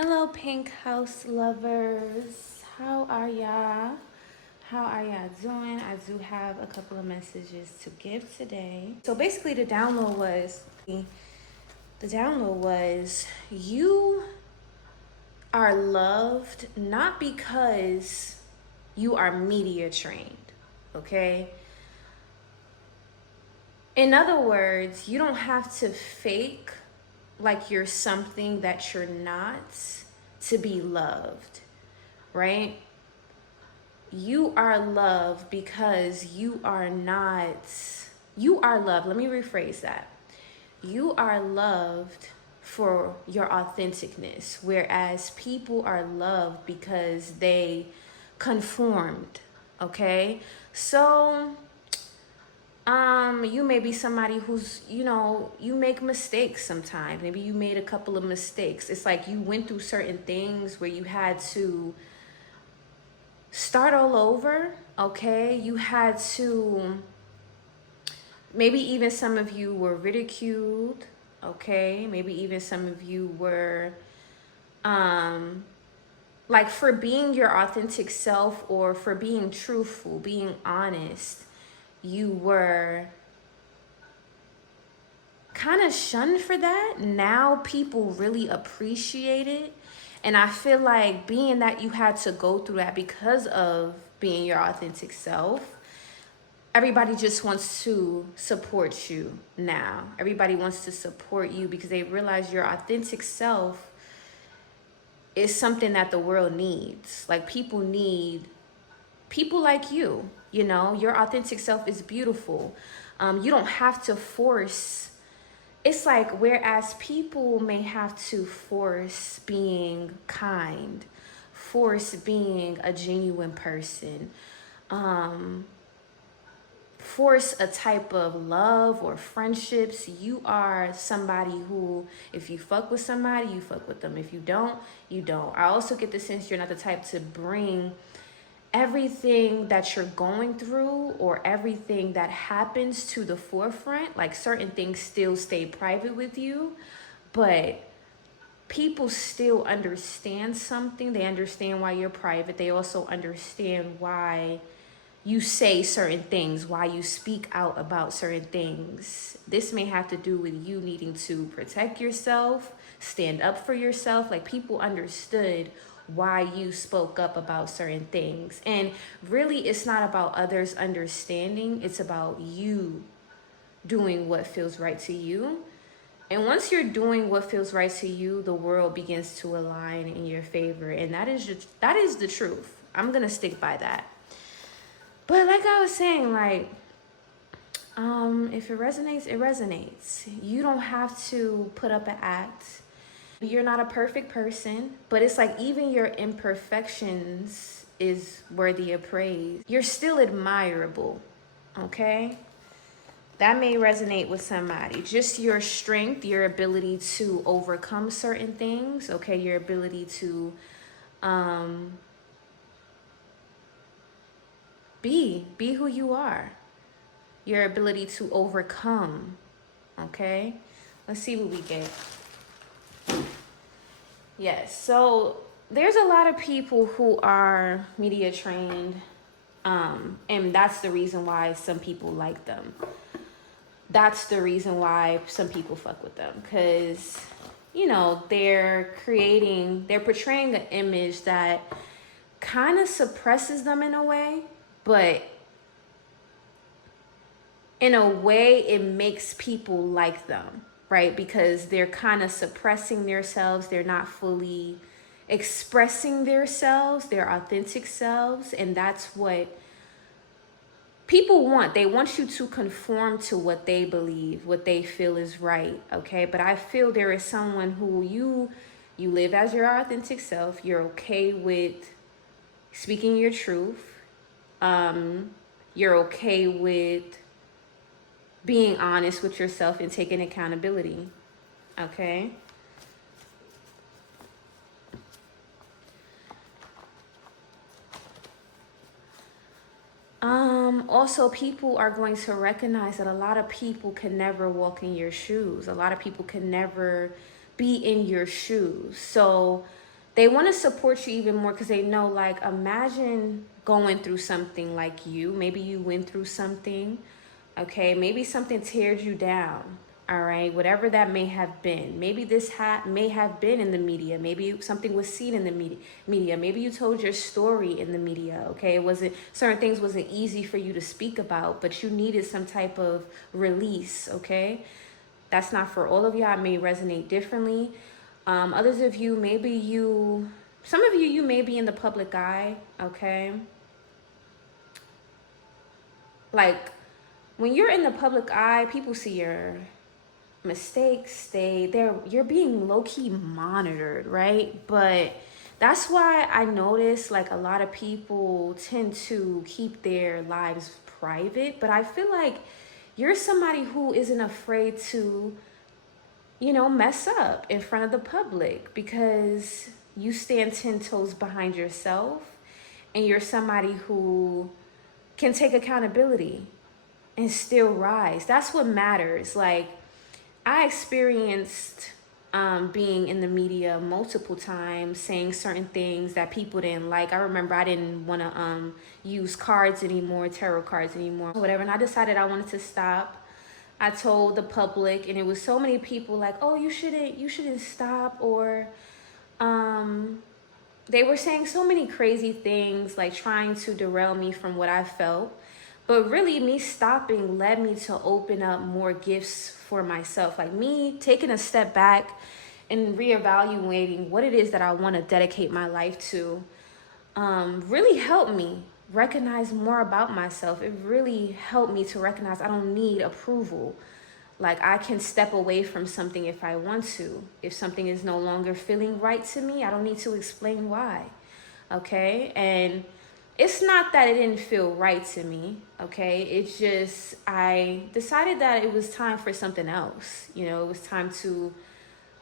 Hello, Pink House lovers. How are y'all? How are y'all doing? I do have a couple of messages to give today. So basically, the download was you are loved not because you are media trained, okay? In other words, you don't have to fake like you're something that you're not to be loved, right? You are loved because you are loved. Let me rephrase that. You are loved for your authenticness, whereas people are loved because they conformed, okay? So, you may be somebody who's, you make mistakes sometimes. Maybe you made a couple of mistakes. It's like you went through certain things where you had to start all over, okay? You had to, maybe even some of you were ridiculed, okay? Maybe even some of you were, like for being your authentic self or for being truthful, being honest, you were kind of shunned for that. Now people really appreciate it. And I feel like being that you had to go through that because of being your authentic self, everybody just wants to support you now. Everybody wants to support you because they realize your authentic self is something that the world needs. Like people need people like you, your authentic self is beautiful. You don't have to force. It's like, whereas people may have to force being kind, force being a genuine person, force a type of love or friendships, you are somebody who, if you fuck with somebody, you fuck with them. If you don't, you don't. I also get the sense you're not the type to bring everything that you're going through or everything that happens to the forefront. Like certain things still stay private with you, but people still understand something. They understand why you're private. They also understand why you say certain things, why you speak out about certain things. This may have to do with you needing to protect yourself, stand up for yourself. Like people understood why you spoke up about certain things. And really, it's not about others understanding. It's about you doing what feels right to you. And once you're doing what feels right to you, the world begins to align in your favor. And that is the truth. I'm going to stick by that. But like I was saying, like, if it resonates, it resonates. You don't have to put up an act. You're not a perfect person, but it's like even your imperfections is worthy of praise. You're still admirable, okay? That may resonate with somebody. Just your strength, your ability to overcome certain things, okay? Your ability to be who you are. Your ability to overcome, okay? Let's see what we get. Yes, so there's a lot of people who are media trained, and that's the reason why some people like them. That's the reason why some people fuck with them, because, they're portraying an image that kind of suppresses them in a way, but in a way it makes people like them, right? Because they're kind of suppressing themselves. They're not fully expressing themselves, their authentic selves. And that's what people want. They want you to conform to what they believe, what they feel is right, okay? But I feel there is someone who you live as your authentic self. You're okay with speaking your truth. You're okay with being honest with yourself and taking accountability, okay? Also, people are going to recognize that a lot of people can never walk in your shoes. A lot of people can never be in your shoes. So they want to support you even more because they know, like, imagine going through something like you. Maybe you went through something, okay? Maybe something tears you down, all right? Whatever that may have been. Maybe this may have been in the media. Maybe something was seen in the media. Maybe you told your story in the media, okay? It wasn't, certain things wasn't easy for you to speak about, but you needed some type of release, okay? That's not for all of y'all. It may resonate differently. Others of you, some of you may be in the public eye, okay? Like, when you're in the public eye, people see your mistakes. You're being low-key monitored, right? But that's why I notice, like, a lot of people tend to keep their lives private. But I feel like you're somebody who isn't afraid to, you know, mess up in front of the public because you stand 10 toes behind yourself, and you're somebody who can take accountability and still rise. That's what matters. Like, I experienced being in the media multiple times, saying certain things that people didn't like. I remember I didn't want to use cards anymore, tarot cards anymore, whatever. And I decided I wanted to stop. I told the public, and it was so many people like, oh, you shouldn't stop, or they were saying so many crazy things, like trying to derail me from what I felt. But really, me stopping led me to open up more gifts for myself. Like, me taking a step back and reevaluating what it is that I want to dedicate my life to really helped me recognize more about myself. It really helped me to recognize I don't need approval. Like, I can step away from something if I want to. If something is no longer feeling right to me, I don't need to explain why. Okay? And it's not that it didn't feel right to me, okay? It's just I decided that it was time for something else. You know, it was time to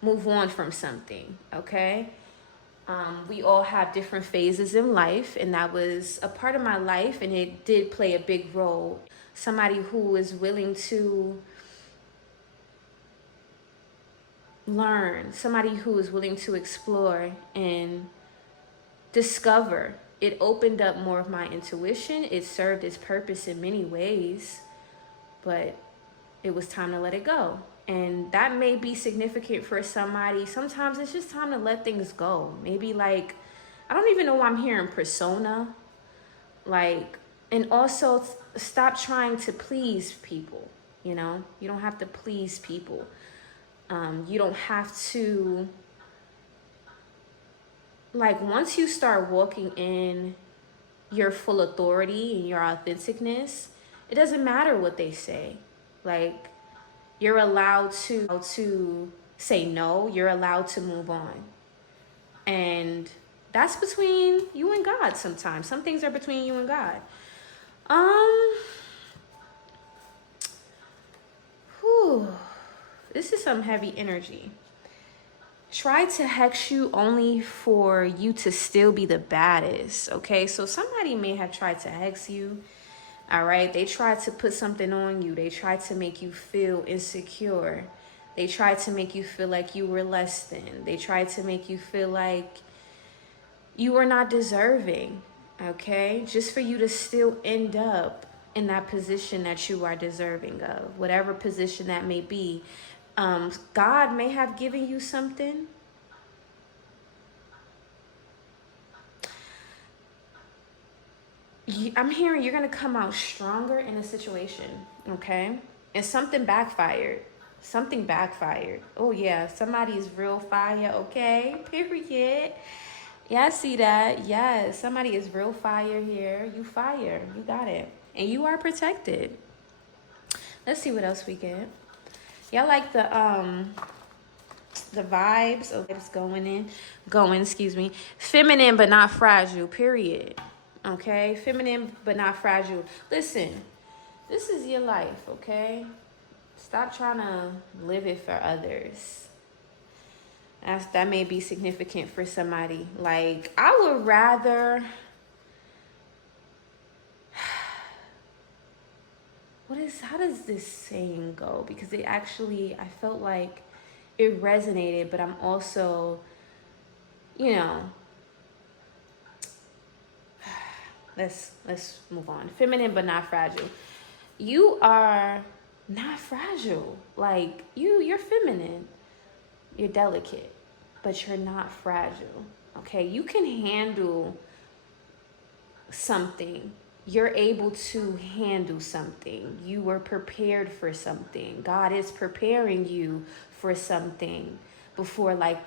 move on from something, okay? We all have different phases in life, and that was a part of my life, and it did play a big role. Somebody who is willing to learn, somebody who is willing to explore and discover. It opened up more of my intuition. It served its purpose in many ways, but it was time to let it go. And that may be significant for somebody. Sometimes it's just time to let things go. Maybe, like, I don't even know why I'm hearing persona. Like, and also stop trying to please people, you know? You don't have to please people. You don't have to, like, once you start walking in your full authority and your authenticness, it doesn't matter what they say. Like, you're allowed to say no. You're allowed to move on. And that's between you and God sometimes. Some things are between you and God. This is some heavy energy. Try to hex you only for you to still be the baddest, okay? So somebody may have tried to hex you, all right? They tried to put something on you. They tried to make you feel insecure. They tried to make you feel like you were less than. They tried to make you feel like you were not deserving, okay? Just for you to still end up in that position that you are deserving of, whatever position that may be. God may have given you something. I'm hearing you're going to come out stronger in a situation, okay? And something backfired. Something backfired. Oh, yeah. Somebody is real fire, okay? Period. Yeah, I see that. Yes, somebody is real fire here. You fire. You got it. And you are protected. Let's see what else we get. Y'all like the vibes of it's excuse me. Feminine but not fragile, period. Okay? Feminine but not fragile. Listen, this is your life, okay? Stop trying to live it for others. That may be significant for somebody. Like, I would rather how does this saying go? Because it actually, I felt like it resonated, but I'm also you know, let's move on. Feminine but not fragile. You are not fragile. Like you're feminine. You're delicate, but you're not fragile. Okay? You can handle something. You're able to handle something. You were prepared for something. God is preparing you for something before like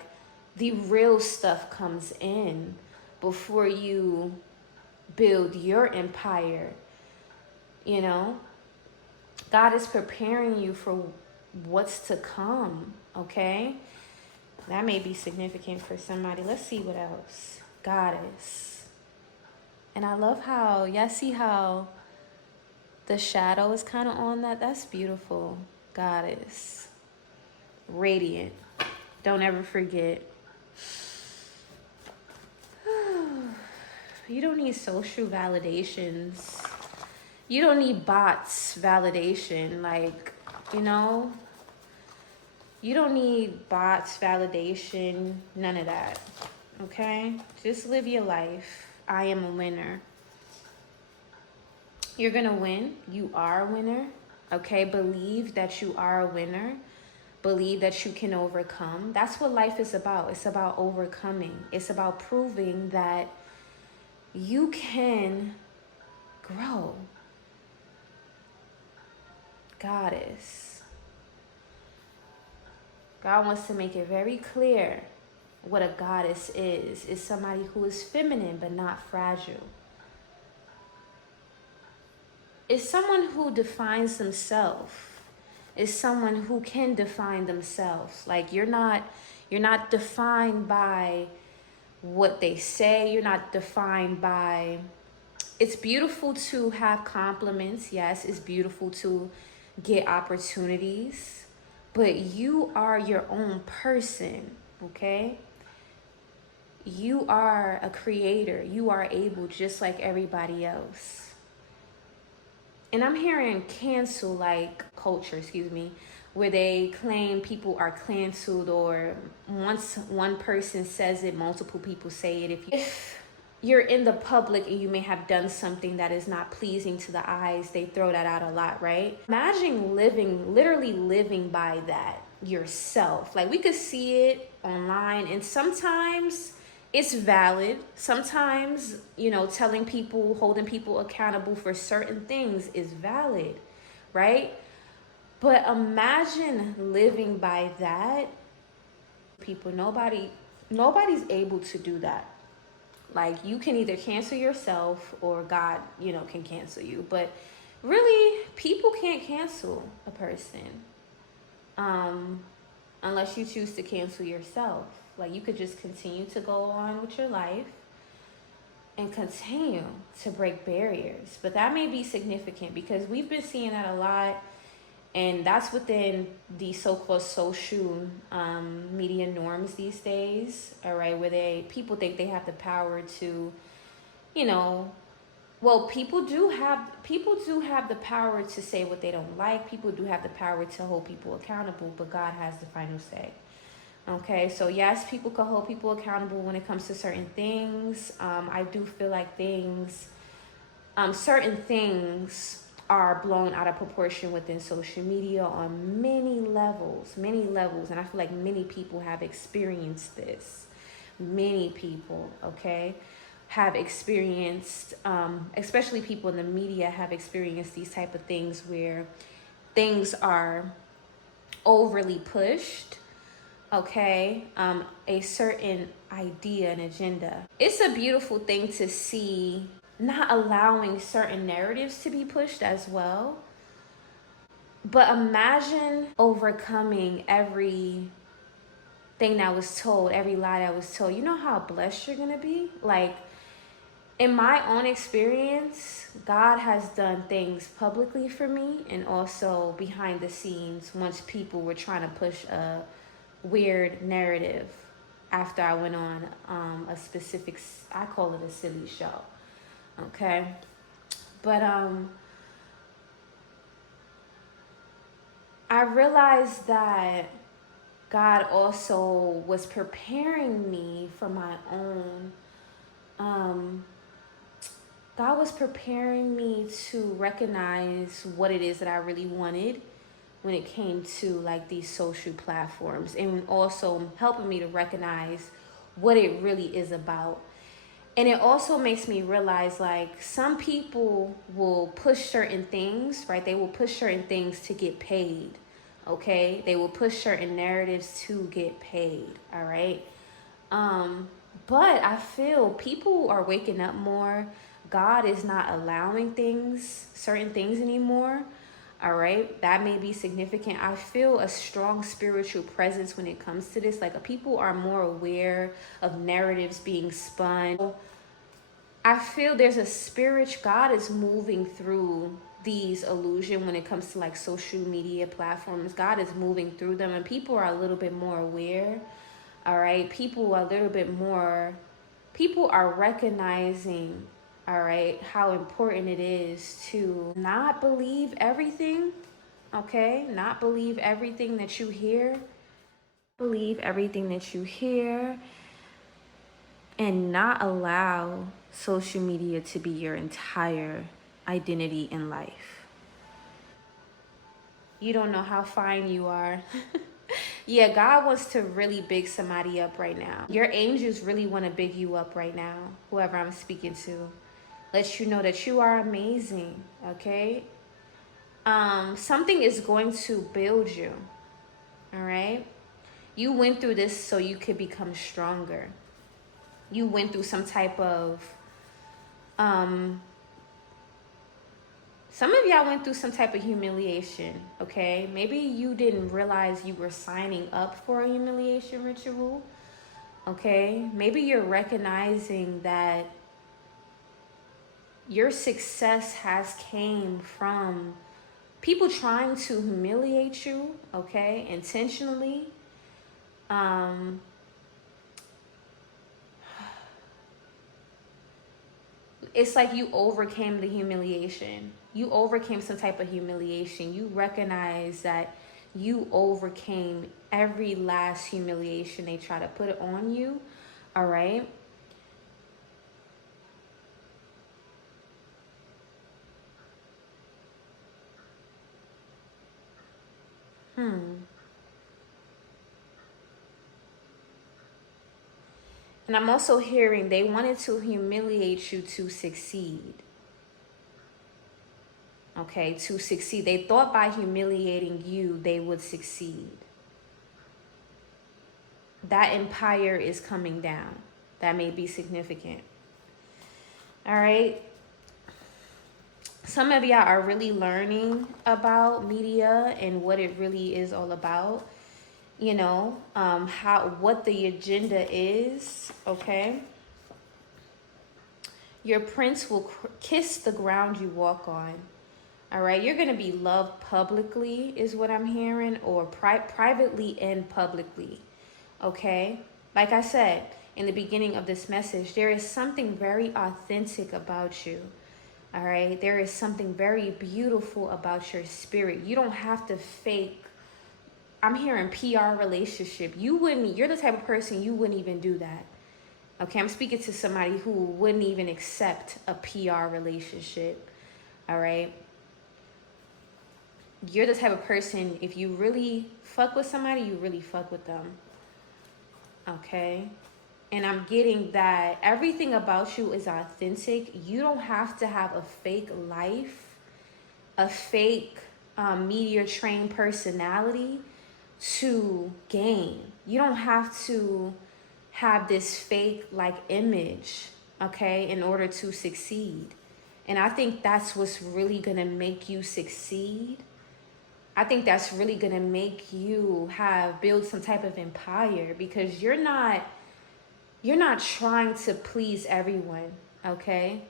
the real stuff comes in, before you build your empire. You know, God is preparing you for what's to come. Okay, that may be significant for somebody. Let's see what else. Goddess. And I love how, y'all see how the shadow is kind of on that? That's beautiful. Goddess. Radiant. Don't ever forget. You don't need social validations. You don't need bots validation. Like, you know, you don't need bots validation. None of that. Okay? Just live your life. I am a winner. You're gonna win. You are a winner. Okay? Believe that you are a winner. Believe that you can overcome. That's what life is about. It's about overcoming. It's about proving that you can grow. Goddess. God wants to make it very clear what a goddess is. It's somebody who is feminine but not fragile. It's someone who defines themselves. It's someone who can define themselves. Like you're not defined by what they say. You're not defined by... It's beautiful to have compliments. Yes, it's beautiful to get opportunities. But you are your own person, okay? You are a creator. You are able just like everybody else. And I'm hearing cancel like culture, excuse me, where they claim people are canceled, or once one person says it, multiple people say it. If you're in the public and you may have done something that is not pleasing to the eyes, they throw that out a lot, right? Imagine literally living by that yourself. Like we could see it online, and sometimes it's valid. Sometimes, you know, telling people, holding people accountable for certain things is valid, right? But imagine living by that. People, nobody's able to do that. Like you can either cancel yourself or God, you know, can cancel you. But really, people can't cancel a person unless you choose to cancel yourself. Like you could just continue to go on with your life and continue to break barriers. But that may be significant because we've been seeing that a lot. And that's within the so-called social media norms these days, all right, where people think they have the power to, you know, well, people do have the power to say what they don't like. People do have the power to hold people accountable, but God has the final say. Okay, so yes, people can hold people accountable when it comes to certain things. I do feel like certain things are blown out of proportion within social media on many levels. And I feel like many people have experienced this. Many people, okay, have experienced, especially people in the media have experienced these type of things where things are overly pushed, okay, a certain idea and agenda. It's a beautiful thing to see not allowing certain narratives to be pushed as well. But imagine overcoming every thing that was told, every lie that was told. You know how blessed you're gonna be? Like, in my own experience, God has done things publicly for me and also behind the scenes once people were trying to push a weird narrative after I went on a specific, I call it a silly show. Okay, but I realized that God also was preparing me for my own, God was preparing me to recognize what it is that I really wanted when it came to like these social platforms, and also helping me to recognize what it really is about. And it also makes me realize like some people will push certain things, right? They will push certain things to get paid. Okay? They will push certain narratives to get paid. All right? But I feel people are waking up more. God is not allowing certain things anymore. All right, that may be significant. I feel a strong spiritual presence when it comes to this. Like people are more aware of narratives being spun. I feel there's a spirit, God is moving through these illusion when it comes to like social media platforms. God is moving through them, and people are a little bit more aware. All right, people are recognizing, all right, how important it is to not believe everything. Okay, not believe everything that you hear. Believe everything that you hear, and not allow social media to be your entire identity in life. You don't know how fine you are. Yeah, God wants to really big somebody up right now. Your angels really want to big you up right now, whoever I'm speaking to. Let you know that you are amazing, okay? Something is going to build you, all right? You went through this so you could become stronger. You went through some type of, some of y'all went through some type of humiliation, okay? Maybe you didn't realize you were signing up for a humiliation ritual, okay? Maybe you're recognizing that your success has came from people trying to humiliate you, okay, intentionally. It's like you overcame the humiliation. You overcame some type of humiliation. You recognize that you overcame every last humiliation they try to put it on you, all right? And I'm also hearing they wanted to humiliate you to succeed. Okay, to succeed. They thought by humiliating you, they would succeed. That empire is coming down. That may be significant. All right. Some of y'all are really learning about media and what it really is all about. You know, what the agenda is, okay? Your prince will kiss the ground you walk on. All right, you're going to be loved publicly is what I'm hearing, or privately and publicly. Okay? Like I said in the beginning of this message, there is something very authentic about you. All right? There is something very beautiful about your spirit. You don't have to fake. I'm hearing PR relationship. You're the type of person, you wouldn't even do that. Okay, I'm speaking to somebody who wouldn't even accept a PR relationship. All right? You're the type of person, if you really fuck with somebody, you really fuck with them. Okay? And I'm getting that everything about you is authentic. You don't have to have a fake life, a fake media trained personality to gain. You don't have to have this fake like image, okay, in order to succeed. And I think that's what's really gonna make you succeed. I think that's really gonna make you build some type of empire, because you're not trying to please everyone, okay?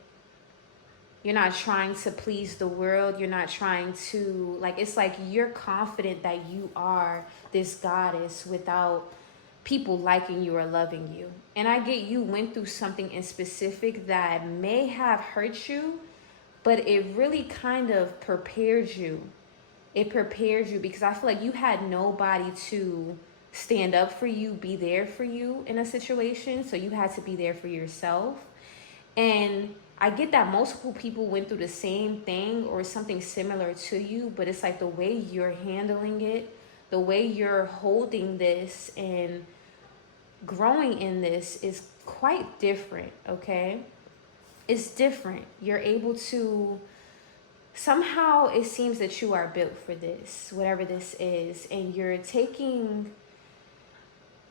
You're not trying to please the world. You're not trying to, it's like you're confident that you are this goddess without people liking you or loving you. And I get you went through something in specific that may have hurt you, but it really kind of prepared you. It prepared you, because I feel like you had nobody to stand up for you, be there for you in a situation. So you had to be there for yourself. And I get that multiple people went through the same thing or something similar to you, but it's like the way you're handling it, the way you're holding this and growing in this is quite different, okay? It's different. You're able to, somehow it seems that you are built for this, whatever this is, and you're taking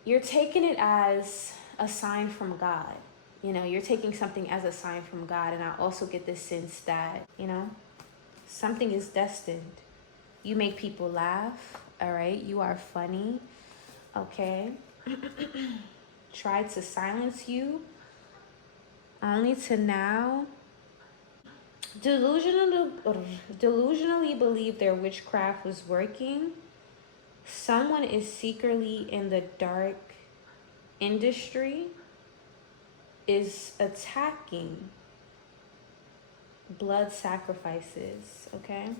it as a sign from God. You know, you're taking something as a sign from God. And I also get this sense that, you know, something is destined. You make people laugh, all right? You are funny, okay? Try to silence you, only to now delusionally believe their witchcraft was working. Someone is secretly in the dark industry, is attacking blood sacrifices, okay?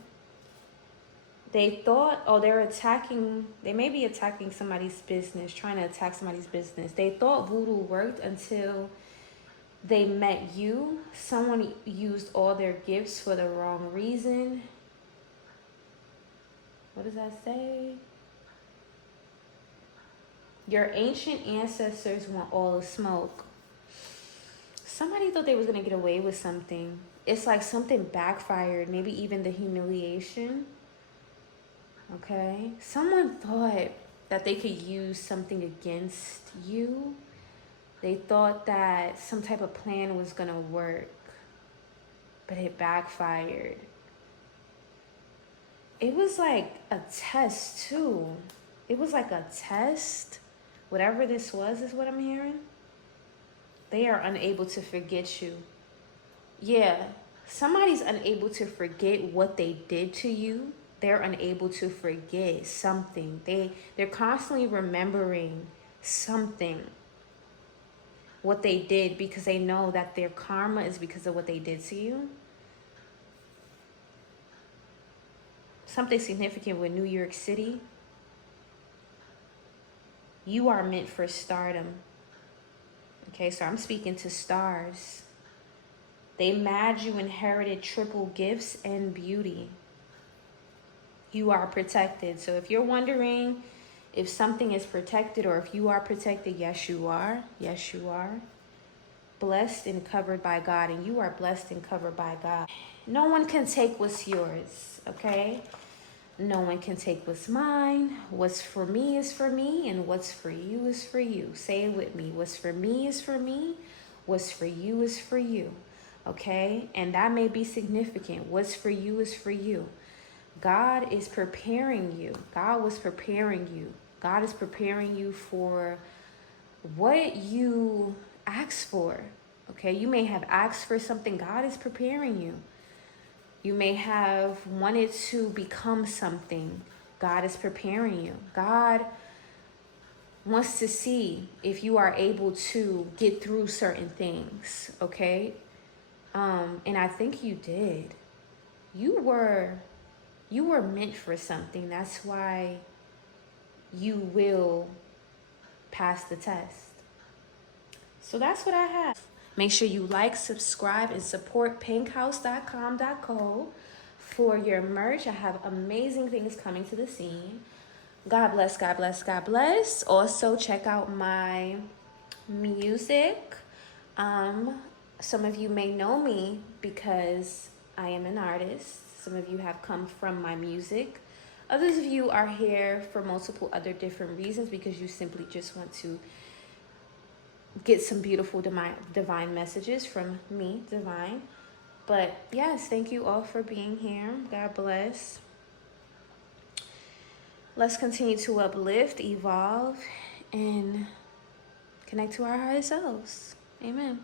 They thought, oh, they may be attacking somebody's business, trying to attack somebody's business. They thought voodoo worked until they met you. Someone used all their gifts for the wrong reason. What does that say? Your ancient ancestors want all the smoke. Somebody thought they was going to get away with something. It's like something backfired, maybe even the humiliation. Okay? Someone thought that they could use something against you. They thought that some type of plan was going to work, but it backfired. It was like a test too. It was like a test. Whatever this was is what I'm hearing. They are unable to forget you. Yeah, somebody's unable to forget what they did to you. They're unable to forget something. They're constantly remembering something, what they did, because they know that their karma is because of what they did to you. Something significant with New York City. You are meant for stardom. Okay, so I'm speaking to stars. They mad you inherited triple gifts and beauty. You are protected. So if you're wondering if something is protected or if you are protected, yes, you are. Yes, you are. Blessed and covered by God, and you are blessed and covered by God. No one can take what's yours, okay? No one can take what's mine. What's for me is for me, and what's for you is for you. Say it with me. What's for me is for me. What's for you is for you, okay? And that may be significant. What's for you is for you. God is preparing you. God was preparing you. God is preparing you for what you asked for, okay? You may have asked for something. God is preparing you. You may have wanted to become something. God is preparing you. God wants to see if you are able to get through certain things, okay? And I think you did. You were meant for something. That's why you will pass the test. So that's what I have. Make sure you like, subscribe, and support pinkhouse.com.co for your merch. I have amazing things coming to the scene. God bless, God bless, God bless. Also, check out my music. Some of you may know me because I am an artist. Some of you have come from my music. Others of you are here for multiple other different reasons because you simply just want to get some beautiful divine messages from me, Divine. But yes, thank you all for being here. God bless. Let's continue to uplift, evolve, and connect to our higher selves. Amen.